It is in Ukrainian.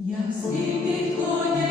Я свій підходять.